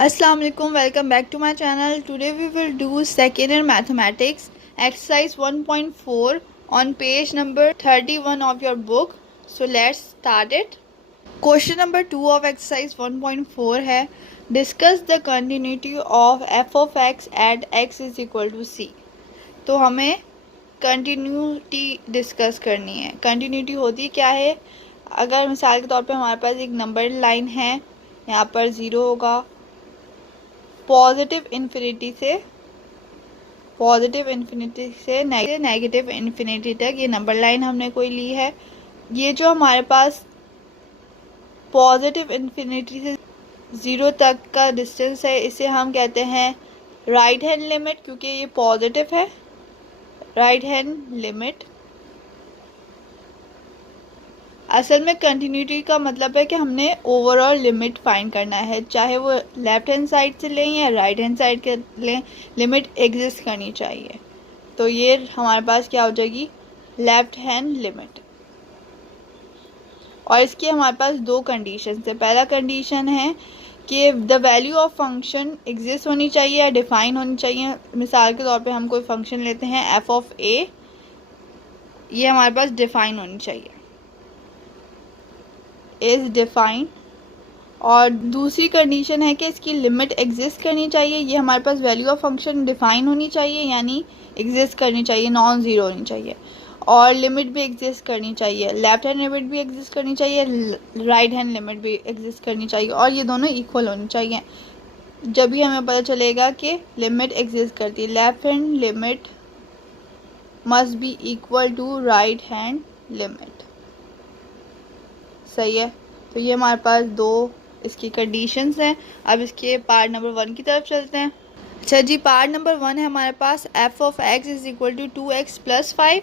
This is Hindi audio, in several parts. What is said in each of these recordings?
Assalamu alaikum, welcome back to my channel. Today we will do second year mathematics exercise 1.4 on page number 31 of your book. So let's start it. Question number 2 of exercise 1.4 है discuss the continuity of f of x at x is equal to c. तो हमें कंटिन्यूटी डिस्कस करनी है। कंटिन्यूटी होती क्या है? अगर मिसाल के तौर पे हमारे पास एक नंबर लाइन है, यहाँ पर 0 होगा, पॉजिटिव इन्फिनिटी से नेगेटिव इन्फिनिटी तक ये नंबर लाइन हमने कोई ली है। ये जो हमारे पास पॉजिटिव इन्फिनिटी से 0 तक का डिस्टेंस है, इसे हम कहते हैं राइट हैंड लिमिट, क्योंकि ये पॉजिटिव है। राइट हैंड लिमिट असल में कंटिन्यूटी का मतलब है कि हमने ओवरऑल लिमिट फाइंड करना है, चाहे वो लेफ्ट हैंड साइड से लें या राइट हैंड साइड के लें, लिमिट एग्जिस्ट करनी चाहिए। तो ये हमारे पास क्या हो जाएगी? Left hand limit. और इसकी हमारे पास दो कंडीशन है। पहला कंडीशन है कि the value of function exist होनी चाहिए या डिफाइन होनी चाहिए। मिसाल के तौर पे हम कोई फंक्शन लेते हैं एफ ऑफ ए, ये हमारे पास डिफाइन होनी चाहिए, इज डिफाइंड। और दूसरी कंडीशन है कि इसकी लिमिट एग्जिस्ट करनी चाहिए। ये हमारे पास वैल्यू ऑफ फंक्शन डिफाइन होनी चाहिए, यानी एग्जिस्ट करनी चाहिए, नॉन ज़ीरो होनी चाहिए, और लिमिट भी एग्जिस्ट करनी चाहिए। लेफ्ट हैंड लिमिट भी एग्जिस्ट करनी चाहिए, राइट हैंड लिमिट भी एग्जिस्ट करनी चाहिए, और ये दोनों इक्वल होनी चाहिए। जब भी हमें पता चलेगा कि लिमिट एग्जिस्ट करती है। Left hand limit must be equal to right hand limit. सही है। तो ये हमारे पास दो इसकी कंडीशंस हैं। अब इसके पार्ट नंबर 1 की तरफ चलते हैं। अच्छा जी, पार्ट नंबर 1 है हमारे पास F of X is equal to 2x + 5,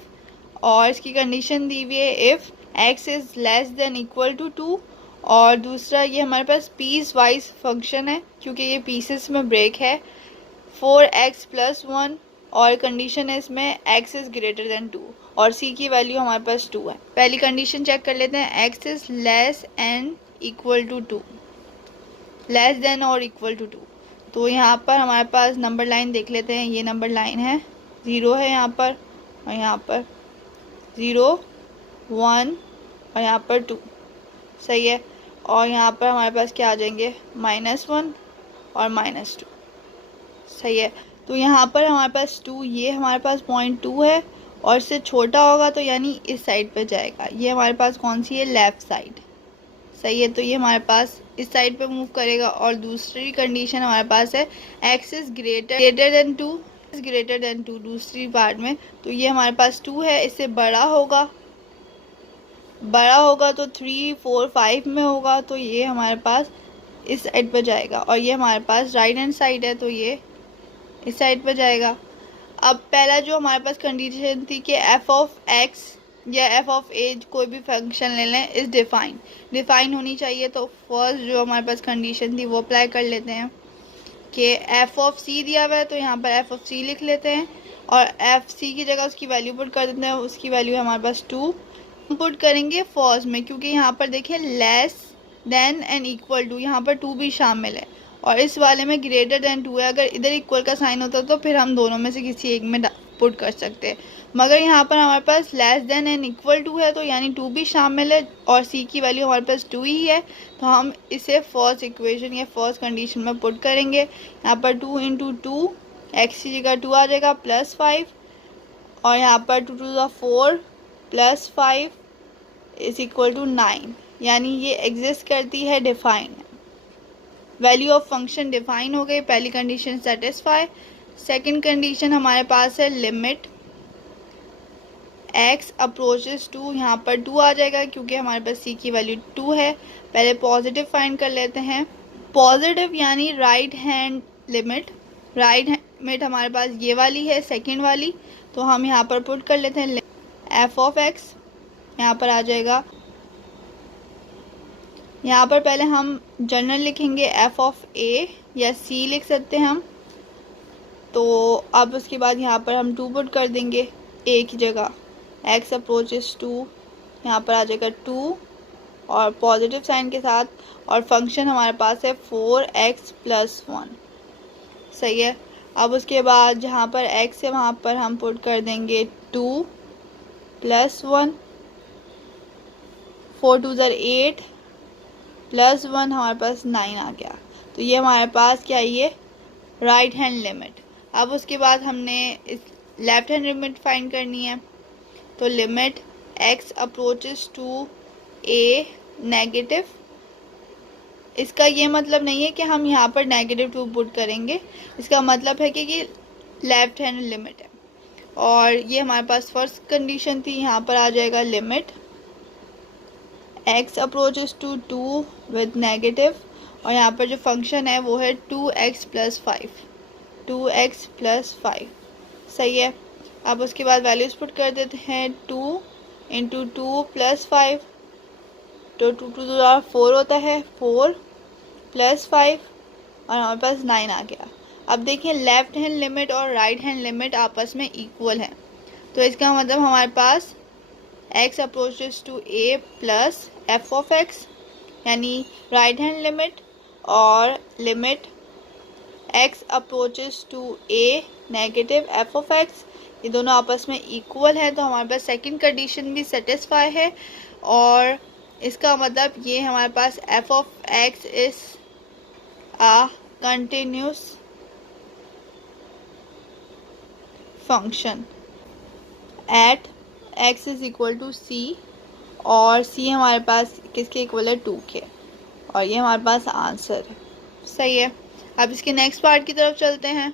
और इसकी कंडीशन दी हुई है if x is less than equal to 2। और दूसरा ये हमारे पास पीस वाइज फंक्शन है, क्योंकि ये पीसेस में ब्रेक है। 4x + 1, और कंडीशन है इसमें x इज़ ग्रेटर देन 2, और c की वैल्यू हमारे पास 2 है। पहली कंडीशन चेक कर लेते हैं, x is less and equal to 2, less than और इक्वल टू 2। तो यहाँ पर हमारे पास नंबर लाइन देख लेते हैं। ये नंबर लाइन है, 0 है यहाँ पर, और यहाँ पर 0, 1, और यहाँ पर 2। सही है। और यहाँ पर हमारे पास क्या आ जाएंगे? -1 और -2। सही है। तो यहाँ पर हमारे पास 2, ये हमारे पास 0.2 है, और इससे छोटा होगा तो यानी इस साइड पर जाएगा। ये हमारे पास कौन सी है? Left side. सही है। तो ये हमारे पास इस साइड पे मूव करेगा। और दूसरी कंडीशन हमारे पास है x is greater than 2, is greater than 2 दूसरी पार्ट में। तो ये हमारे पास 2 है, इससे बड़ा होगा तो 3, 4, 5 में होगा, तो ये हमारे पास इस साइड पर जाएगा। और ये हमारे पास राइट हैंड साइड है, तो ये इस साइड पर जाएगा। अब पहला जो हमारे पास कंडीशन थी कि एफ ऑफ एक्स या एफ ऑफ ए कोई भी फंक्शन ले लें, इज़ डिफाइन होनी चाहिए। तो फर्स्ट जो हमारे पास कंडीशन थी वो अप्लाई कर लेते हैं कि एफ ऑफ सी दिया हुआ है, तो यहाँ पर एफ ऑफ सी लिख लेते हैं, और एफ सी की जगह उसकी वैल्यू पुट कर देते हैं। उसकी वैल्यू है हमारे पास 2, पुट करेंगे फर्स्ट में, क्योंकि यहाँ पर देखिए less than and equal to, यहाँ पर 2 भी शामिल है, और इस वाले में ग्रेटर देन 2 है। अगर इधर इक्वल का साइन होता तो फिर हम दोनों में से किसी एक में पुट कर सकते हैं, मगर यहाँ पर हमारे पास less than and equal to है, तो यानी 2 भी शामिल है, और सी की वैल्यू हमारे पास 2 ही है। तो हम इसे फर्स्ट इक्वेशन या फर्स्ट कंडीशन में पुट करेंगे। यहाँ पर 2 × 2, एक्स की जगह 2 आ जाएगा, +5, और यहाँ पर 2 × 2 = 4 + 5 इज़ इक्वल टू 9, यानी ये एग्जिस्ट करती है, डिफाइन है। वैल्यू ऑफ फंक्शन डिफाइन हो गई, पहली कंडीशन सेटिस्फाई। सेकंड कंडीशन हमारे पास है लिमिट x अप्रोचेस 2, यहाँ पर 2 आ जाएगा, क्योंकि हमारे पास c की वैल्यू 2 है। पहले पॉजिटिव फाइंड कर लेते हैं। पॉजिटिव यानी right hand limit. Right hand limit हमारे पास ये वाली है, सेकंड वाली, तो हम यहाँ पर पुट कर लेते हैं f ऑफ x, यहाँ पर आ जाएगा। यहाँ पर पहले हम जनरल लिखेंगे f ऑफ a, या c लिख सकते हैं हम। तो अब उसके बाद यहाँ पर हम 2 पुट कर देंगे a की जगह, x अप्रोचेस 2, यहाँ पर आ जाएगा 2 और पॉजिटिव साइन के साथ, और फंक्शन हमारे पास है 4x+1। सही है। अब उसके बाद जहाँ पर x है वहाँ पर हम पुट कर देंगे 2+1, 4 2 8 +1 हमारे पास 9 आ गया। तो ये हमारे पास क्या है, ये राइट हैंड लिमिट। अब उसके बाद हमने इस लेफ्ट हैंड लिमिट फाइंड करनी है। तो limit x approaches to a negative, इसका ये मतलब नहीं है कि हम यहाँ पर -2 पुट करेंगे, इसका मतलब है कि ये लेफ्ट हैंड लिमिट है। और ये हमारे पास फर्स्ट कंडीशन थी, यहाँ पर आ जाएगा limit x approaches to 2 with negative, और यहाँ पर जो फंक्शन है वो है 2x+5, 2x+5। सही है। अब उसके बाद वैल्यूज पुट कर देते हैं। 2 × 2+5, तो 2 2 4 होता है, 4+5, और हमारे पास 9 आ गया। अब देखिए लेफ्ट हैंड लिमिट और राइट हैंड लिमिट आपस में इक्वल है, तो इसका मतलब हमारे पास x approaches to a plus f(x), यानी राइट हैंड लिमिट और limit x approaches to a negative f(x), ये दोनों आपस में इक्वल है। तो हमारे पास सेकंड कंडीशन भी सेटिस्फाई है, और इसका मतलब ये हमारे पास f(x) is a continuous function at x is equal to c, और c हमारे पास किसके इक्वल है, 2 के, और ये हमारे पास आंसर है। सही है। अब इसके नेक्स्ट पार्ट की तरफ चलते हैं।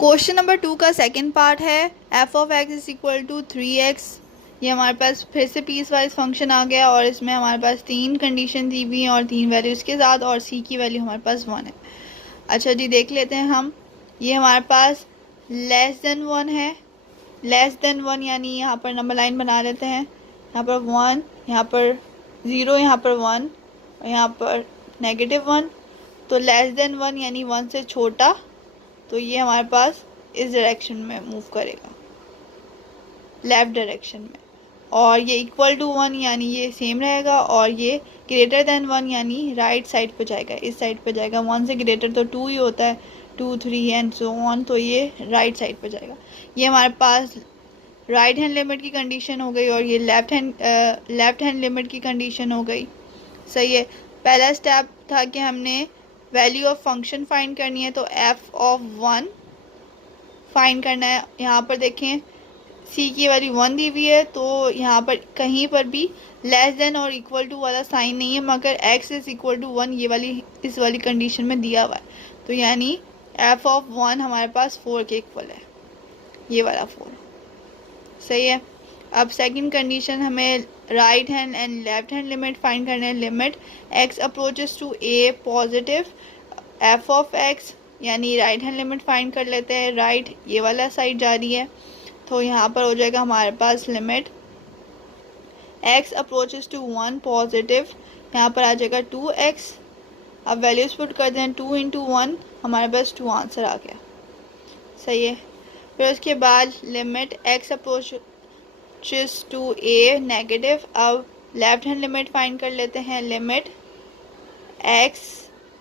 क्वेश्चन नंबर 2 का सेकंड पार्ट है f(x) is equal to 3x। ये हमारे पास फिर से पीस वाइज फंक्शन आ गया, और इसमें हमारे पास 3 कंडीशन दी हुई हैं और 3 वैल्यूज़ के साथ, और c की वैल्यू हमारे पास 1 है। अच्छा जी, देख लेते हैं हम। ये हमारे पास <<1 है, <<1 यानी यहाँ पर नंबर लाइन बना लेते हैं। यहाँ पर 1, यहाँ पर 0, यहाँ पर 1, और यहाँ पर -1। तो <<1 यानी 1 से छोटा, तो ये हमारे पास इस डायरेक्शन में मूव करेगा, लेफ़्ट डायरेक्शन में। और ये इक्वल टू 1 यानी ये सेम रहेगा, और ये ग्रेटर देन 1 यानी राइट साइड पे जाएगा, इस साइड पे जाएगा। 1 से ग्रेटर तो 2 ही होता है, 2 3 एंड सो ऑन, तो ये राइट साइड पे जाएगा। ये हमारे पास राइट हैंड लिमिट की कंडीशन हो गई, और ये लेफ्ट हैंड लिमिट की कंडीशन हो गई। सही है। पहला स्टेप था कि हमने वैल्यू ऑफ फंक्शन फाइंड करनी है, तो f(1) फाइंड करना है। यहाँ पर देखें c की वैल्यू 1 दी हुई है, तो यहाँ पर कहीं पर भी लेस देन और इक्वल टू वाला साइन नहीं है, मगर x इज इक्वल टू 1 ये वाली इस वाली कंडीशन में दिया हुआ है। तो यानी f(1) हमारे पास 4 के इक्वल है, ये वाला 4। सही है। अब सेकंड कंडीशन हमें right hand and left hand limit find करना है। Limit x approaches to a positive f(x), यानी राइट हैंड लिमिट फाइंड कर लेते हैं। राइट ये वाला साइड जा रही है, तो यहाँ पर हो जाएगा हमारे पास limit x approaches to 1 positive, यहाँ पर आ जाएगा 2x। अब वैल्यूज पुट कर दें, 2 × 1, हमारे पास 2 आंसर आ गया। सही है। फिर उसके बाद limit x approaches to a negative. अब लेफ्ट हैंड लिमिट फाइंड कर लेते हैं। Limit x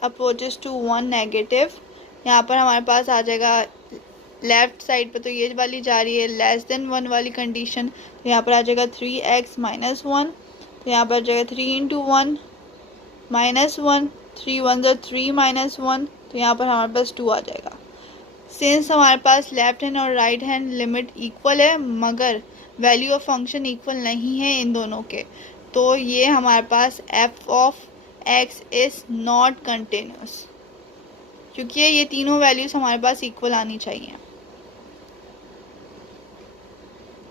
approaches to 1 negative, यहाँ पर हमारे पास आ जाएगा लेफ्ट साइड पर, तो ये वाली जा रही है <<1 वाली कंडीशन, तो यहाँ पर आ जाएगा 3x - 1, तो यहाँ पर आ जाएगा 3 × 1 -1, 3 1 3 -1, तो यहाँ पर हमारे पास 2 आ जाएगा। सिंस हमारे पास लेफ्ट हैंड और राइट हैंड लिमिट इक्वल है, मगर वैल्यू ऑफ फंक्शन इक्वल नहीं है इन दोनों के, तो ये हमारे पास f(x) इज़ नॉट कंटिन्यूस, क्योंकि ये तीनों वैल्यूज हमारे पास इक्वल आनी चाहिए।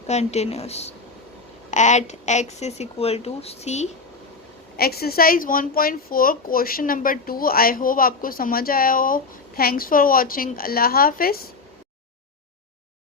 Continuous at x is equal to c। Exercise 1.4 question number 2। I hope आपको समझ आया हो। Thanks for watching. अल्लाह हाफिज़।